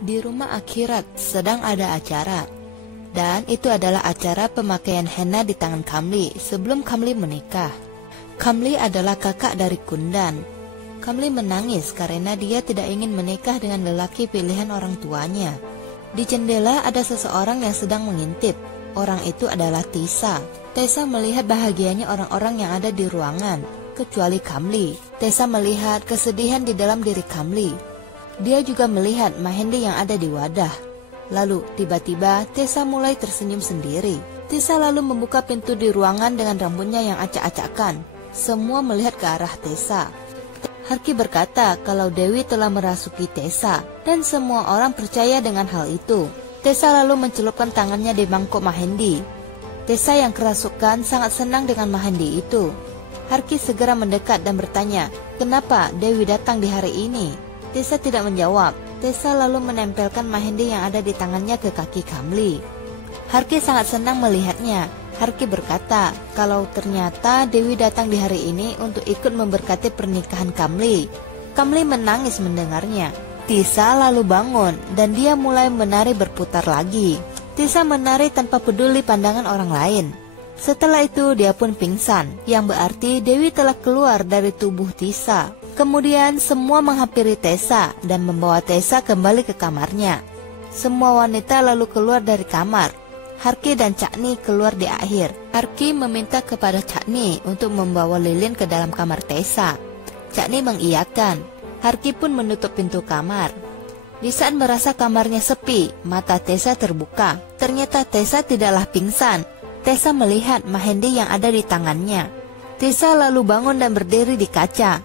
Di rumah Akhirat sedang ada acara, dan itu adalah acara pemakaian henna di tangan Kamli sebelum Kamli menikah. Kamli adalah kakak dari Kundan. Kamli menangis karena dia tidak ingin menikah dengan lelaki pilihan orang tuanya. Di jendela ada seseorang yang sedang mengintip. Orang itu adalah Tisa. Tessa melihat bahagianya orang-orang yang ada di ruangan, kecuali Kamli. Tessa melihat kesedihan di dalam diri Kamli. Dia juga melihat Mahendi yang ada di wadah. Lalu tiba-tiba Tessa mulai tersenyum sendiri. Tessa lalu membuka pintu di ruangan dengan rambutnya yang acak-acakan. Semua melihat ke arah Tessa. Harki berkata kalau Dewi telah merasuki Tessa, dan semua orang percaya dengan hal itu. Tessa lalu mencelupkan tangannya di mangkuk Mahendi. Tessa yang kerasukan sangat senang dengan Mahendi itu. Harki segera mendekat dan bertanya, kenapa Dewi datang di hari ini? Tessa tidak menjawab. Tessa lalu menempelkan Mahendi yang ada di tangannya ke kaki Kamli. Harki sangat senang melihatnya. Harki berkata kalau ternyata Dewi datang di hari ini untuk ikut memberkati pernikahan Kamli. Kamli menangis mendengarnya. Tessa lalu bangun dan dia mulai menari berputar lagi. Tessa menari tanpa peduli pandangan orang lain. Setelah itu dia pun pingsan, yang berarti Dewi telah keluar dari tubuh Tessa. Kemudian semua menghampiri Tessa dan membawa Tessa kembali ke kamarnya. Semua wanita lalu keluar dari kamar. Harki dan Cakni keluar di akhir. Harki meminta kepada Cakni untuk membawa lilin ke dalam kamar Tessa. Cakni mengiyakan. Harki pun menutup pintu kamar. Di saat merasa kamarnya sepi, mata Tessa terbuka. Ternyata Tessa tidaklah pingsan. Tessa melihat Mahendi yang ada di tangannya. Tessa lalu bangun dan berdiri di kaca.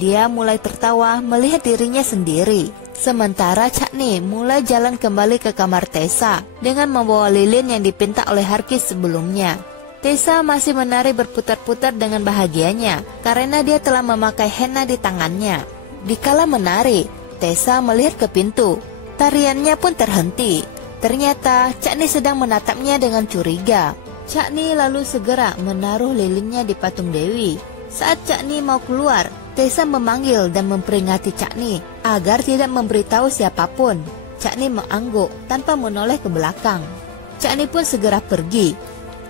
Dia mulai tertawa melihat dirinya sendiri. Sementara Cakni mulai jalan kembali ke kamar Tessa dengan membawa lilin yang dipinta oleh Harki sebelumnya. Tessa masih menari berputar-putar dengan bahagianya karena dia telah memakai henna di tangannya. Dikala menari, Tessa melihat ke pintu. Tariannya pun terhenti. Ternyata Cakni sedang menatapnya dengan curiga. Cakni lalu segera menaruh lilinnya di patung Dewi. Saat Cakni mau keluar, Tessa memanggil dan memperingati Cakni agar tidak memberitahu siapapun. Cakni mengangguk tanpa menoleh ke belakang. Cakni pun segera pergi.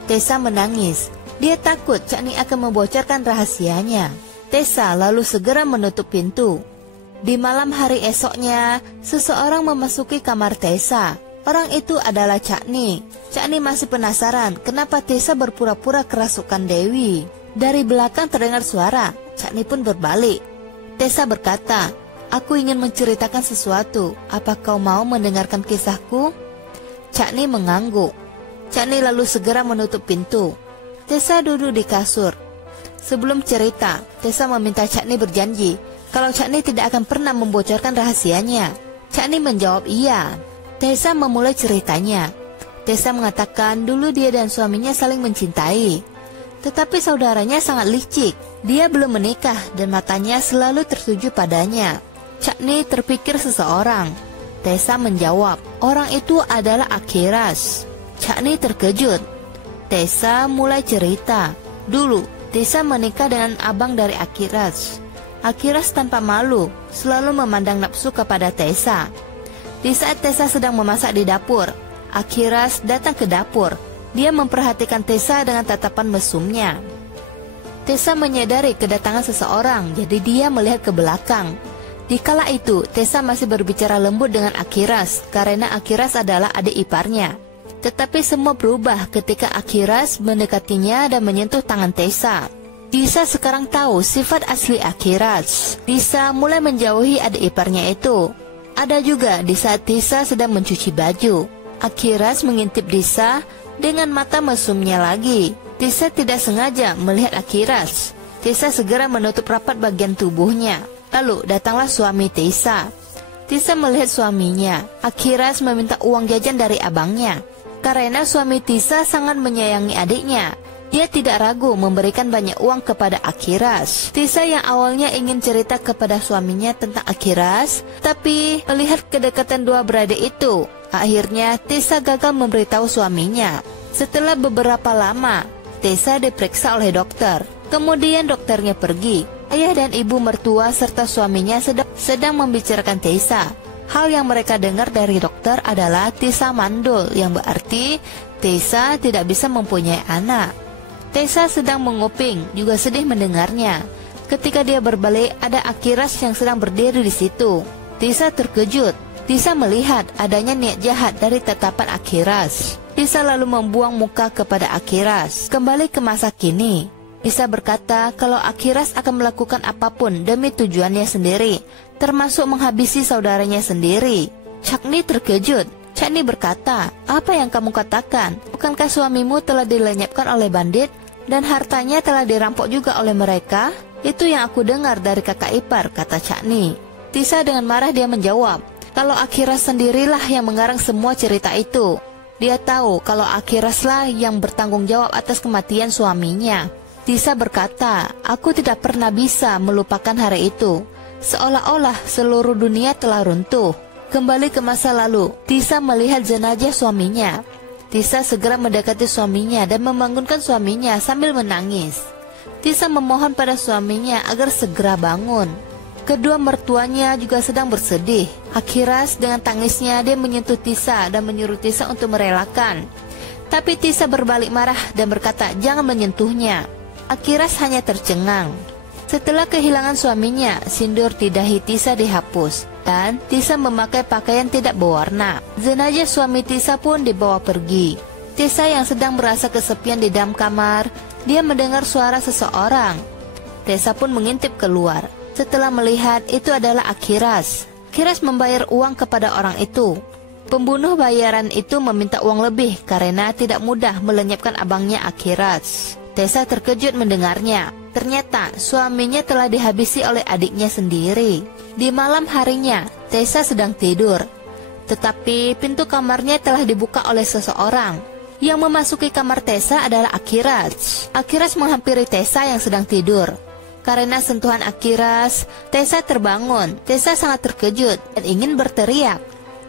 Tessa menangis. Dia takut Cakni akan membocorkan rahasianya. Tessa lalu segera menutup pintu. Di malam hari esoknya, seseorang memasuki kamar Tessa. Orang itu adalah Cakni. Cakni masih penasaran kenapa Tessa berpura-pura kerasukan Dewi. Dari belakang terdengar suara. Cakni pun berbalik. Tessa berkata, aku ingin menceritakan sesuatu. Apa kau mau mendengarkan kisahku? Cakni mengangguk. Cakni lalu segera menutup pintu. Tessa duduk di kasur. Sebelum cerita, Tessa meminta Cakni berjanji kalau Cakni tidak akan pernah membocorkan rahasianya. Cakni menjawab iya. Tessa memulai ceritanya. Tessa mengatakan dulu dia dan suaminya saling mencintai. Tetapi saudaranya sangat licik. Dia belum menikah dan matanya selalu tertuju padanya. Cakni terpikir seseorang. Tessa menjawab, orang itu adalah Akhiras. Cakni terkejut. Tessa mulai cerita. Dulu, Tessa menikah dengan abang dari Akhiras. Akhiras tanpa malu selalu memandang nafsu kepada Tessa. Di saat Tessa sedang memasak di dapur, Akhiras datang ke dapur. Dia memperhatikan Tessa dengan tatapan mesumnya. Tessa menyadari kedatangan seseorang, jadi dia melihat ke belakang. Dikala itu, Tessa masih berbicara lembut dengan Akhiras karena Akhiras adalah adik iparnya. Tetapi semua berubah ketika Akhiras mendekatinya dan menyentuh tangan Tessa. Tessa sekarang tahu sifat asli Akhiras. Tessa mulai menjauhi adik iparnya itu. Ada juga di saat Tessa sedang mencuci baju. Akhiras mengintip Tessa dengan mata mesumnya lagi. Tessa tidak sengaja melihat Akhiras. Tessa segera menutup rapat bagian tubuhnya. Lalu datanglah suami Tessa. Tessa melihat suaminya. Akhiras meminta uang jajan dari abangnya. Karena suami Tessa sangat menyayangi adiknya, dia tidak ragu memberikan banyak uang kepada Akhiras. Tessa yang awalnya ingin cerita kepada suaminya tentang Akhiras, tapi melihat kedekatan dua beradik itu, akhirnya Tessa gagal memberitahu suaminya. Setelah beberapa lama, Tessa diperiksa oleh dokter. Kemudian dokternya pergi. Ayah dan ibu mertua serta suaminya sedang membicarakan Tessa. Hal yang mereka dengar dari dokter adalah Tessa mandul, yang berarti Tessa tidak bisa mempunyai anak. Tessa sedang menguping, juga sedih mendengarnya. Ketika dia berbalik, ada Akhiras yang sedang berdiri di situ. Tessa terkejut. Tessa melihat adanya niat jahat dari tatapan Akhiras. Tessa lalu membuang muka kepada Akhiras. Kembali ke masa kini, Tessa berkata kalau Akhiras akan melakukan apapun demi tujuannya sendiri, termasuk menghabisi saudaranya sendiri. Chutney terkejut. Chutney berkata, "Apa yang kamu katakan? Bukankah suamimu telah dilenyapkan oleh bandit dan hartanya telah dirampok juga oleh mereka?" "Itu yang aku dengar dari kakak ipar," kata Chutney. Tessa dengan marah dia menjawab, kalau Akhiras sendirilah yang mengarang semua cerita itu. Dia tahu kalau Akhiraslah yang bertanggung jawab atas kematian suaminya. Tessa berkata, "Aku tidak pernah bisa melupakan hari itu. Seolah-olah seluruh dunia telah runtuh." Kembali ke masa lalu, Tessa melihat jenazah suaminya. Tessa segera mendekati suaminya dan membangunkan suaminya sambil menangis. Tessa memohon pada suaminya agar segera bangun. Kedua mertuanya juga sedang bersedih. Akhiras dengan tangisnya dia menyentuh Tessa dan menyuruh Tessa untuk merelakan. Tapi Tessa berbalik marah dan berkata jangan menyentuhnya. Akhiras hanya tercengang. Setelah kehilangan suaminya, sindur di dahi Tessa dihapus dan Tessa memakai pakaian tidak berwarna. Jenazah suami Tessa pun dibawa pergi. Tessa yang sedang merasa kesepian di dalam kamar, dia mendengar suara seseorang. Tessa pun mengintip keluar. Setelah melihat itu adalah Akhiras. Akhiras membayar uang kepada orang itu. Pembunuh bayaran itu meminta uang lebih karena tidak mudah melenyapkan abangnya Akhiras. Tessa terkejut mendengarnya. Ternyata suaminya telah dihabisi oleh adiknya sendiri. Di malam harinya, Tessa sedang tidur. Tetapi pintu kamarnya telah dibuka oleh seseorang. Yang memasuki kamar Tessa adalah Akhiras. Akhiras menghampiri Tessa yang sedang tidur. Karena sentuhan Akhiras, Tessa terbangun. Tessa sangat terkejut dan ingin berteriak.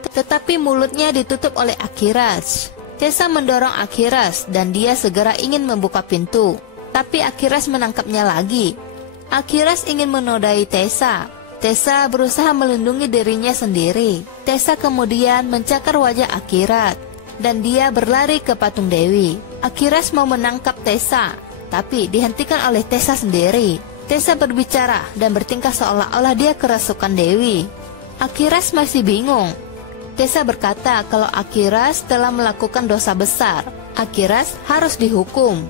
Tetapi mulutnya ditutup oleh Akhiras. Tessa mendorong Akhiras dan dia segera ingin membuka pintu. Tapi Akhiras menangkapnya lagi. Akhiras ingin menodai Tessa. Tessa berusaha melindungi dirinya sendiri. Tessa kemudian mencakar wajah Akhiras dan dia berlari ke patung Dewi. Akhiras mau menangkap Tessa, tapi dihentikan oleh Tessa sendiri. Tessa berbicara dan bertingkah seolah-olah dia kerasukan Dewi. Akhiras masih bingung. Tessa berkata kalau Akhiras telah melakukan dosa besar. Akhiras harus dihukum.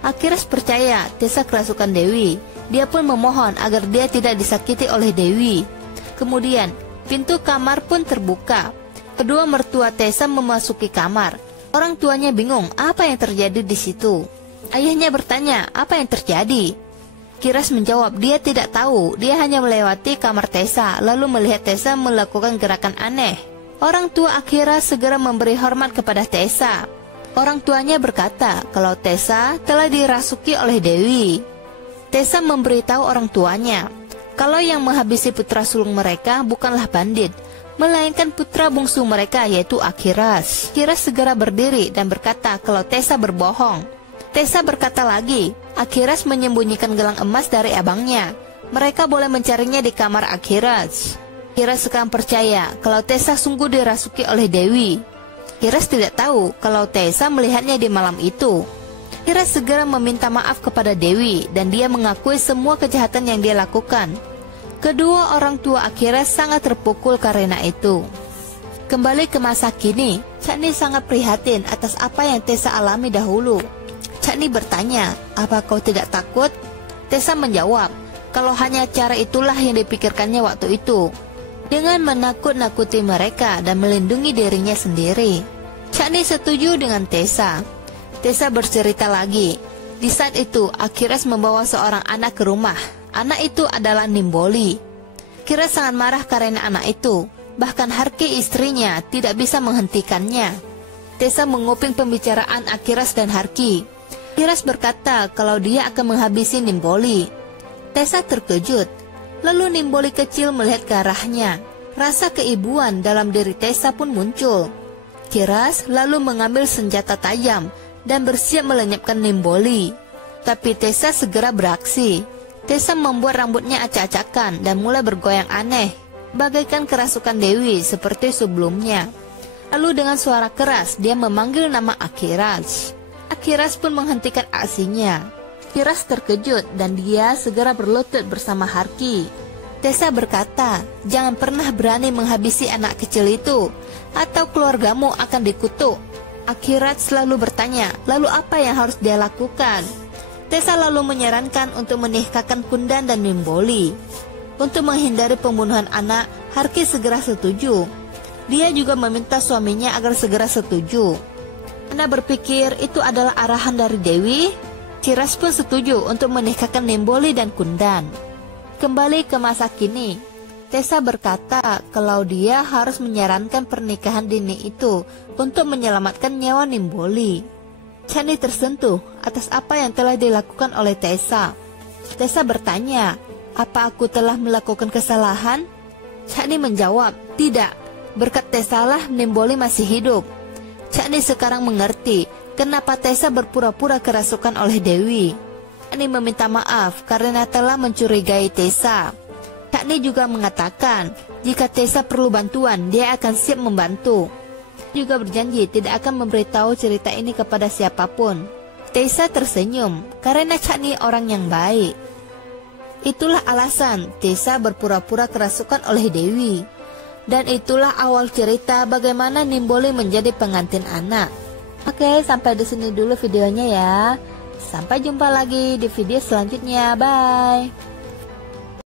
Akhiras percaya Tessa kerasukan Dewi. Dia pun memohon agar dia tidak disakiti oleh Dewi. Kemudian pintu kamar pun terbuka. Kedua mertua Tessa memasuki kamar. Orang tuanya bingung apa yang terjadi di situ. Ayahnya bertanya apa yang terjadi. Akhiras menjawab dia tidak tahu. Dia hanya melewati kamar Tessa lalu melihat Tessa melakukan gerakan aneh. Orang tua Akhiras segera memberi hormat kepada Tessa. Orang tuanya berkata kalau Tessa telah dirasuki oleh Dewi. Tessa memberitahu orang tuanya kalau yang menghabisi putra sulung mereka bukanlah bandit, melainkan putra bungsu mereka yaitu Akhiras. Akhiras segera berdiri dan berkata kalau Tessa berbohong. Tessa berkata lagi, Akhiras menyembunyikan gelang emas dari abangnya. Mereka boleh mencarinya di kamar Akhiras. Akhiras sekarang percaya kalau Tessa sungguh dirasuki oleh Dewi. Akhiras tidak tahu kalau Tessa melihatnya di malam itu. Akhiras segera meminta maaf kepada Dewi dan dia mengakui semua kejahatan yang dia lakukan. Kedua orang tua Akhiras sangat terpukul karena itu. Kembali ke masa kini, Chutney sangat prihatin atas apa yang Tessa alami dahulu. Chutney bertanya, apa kau tidak takut? Tessa menjawab, kalau hanya cara itulah yang dipikirkannya waktu itu. Dengan menakut-nakuti mereka dan melindungi dirinya sendiri. Chutney setuju dengan Tessa. Tessa bercerita lagi. Di saat itu, Akhiras membawa seorang anak ke rumah. Anak itu adalah Nimboli. Akhiras sangat marah karena anak itu. Bahkan Harki istrinya tidak bisa menghentikannya. Tessa menguping pembicaraan Akhiras dan Harki. Akhiras berkata kalau dia akan menghabisi Nimboli. Tessa terkejut. Lalu Nimboli kecil melihat ke arahnya. Rasa keibuan dalam diri Tessa pun muncul. Akhiras lalu mengambil senjata tajam dan bersiap melenyapkan Nimboli. Tapi Tessa segera beraksi. Tessa membuat rambutnya acak-acakan dan mulai bergoyang aneh. bagaikan kerasukan Dewi seperti sebelumnya. Lalu dengan suara keras dia memanggil nama Akhiras. Akhiras pun menghentikan aksinya. Akhiras terkejut dan dia segera berlutut bersama Harki. Tessa berkata, "Jangan pernah berani menghabisi anak kecil itu, atau keluargamu akan dikutuk." Akhirat selalu bertanya, lalu apa yang harus dia lakukan? Tessa lalu menyarankan untuk menikahkan Kundan dan Nimboli. Untuk menghindari pembunuhan anak, Harki segera setuju. Dia juga meminta suaminya agar segera setuju. Anda berpikir itu adalah arahan dari Dewi? Akhirat pun setuju untuk menikahkan Nimboli dan Kundan. Kembali ke masa kini, Tessa berkata kalau dia harus menyarankan pernikahan dini itu untuk menyelamatkan nyawa Nimboli. Chani tersentuh atas apa yang telah dilakukan oleh Tessa. Tessa bertanya, "Apa aku telah melakukan kesalahan?" Chani menjawab, "Tidak. Berkat Tessa lah Nimboli masih hidup." Chani sekarang mengerti kenapa Tessa berpura-pura kerasukan oleh Dewi. Chani meminta maaf karena telah mencurigai Tessa. Chani juga mengatakan jika Tessa perlu bantuan, dia akan siap membantu. Juga berjanji tidak akan memberitahu cerita ini kepada siapapun. Tessa tersenyum karena Chani orang yang baik. Itulah alasan Tessa berpura-pura kerasukan oleh Dewi. Dan itulah awal cerita bagaimana Nimboli menjadi pengantin anak. Oke, sampai di sini dulu videonya ya. Sampai jumpa lagi di video selanjutnya. Bye.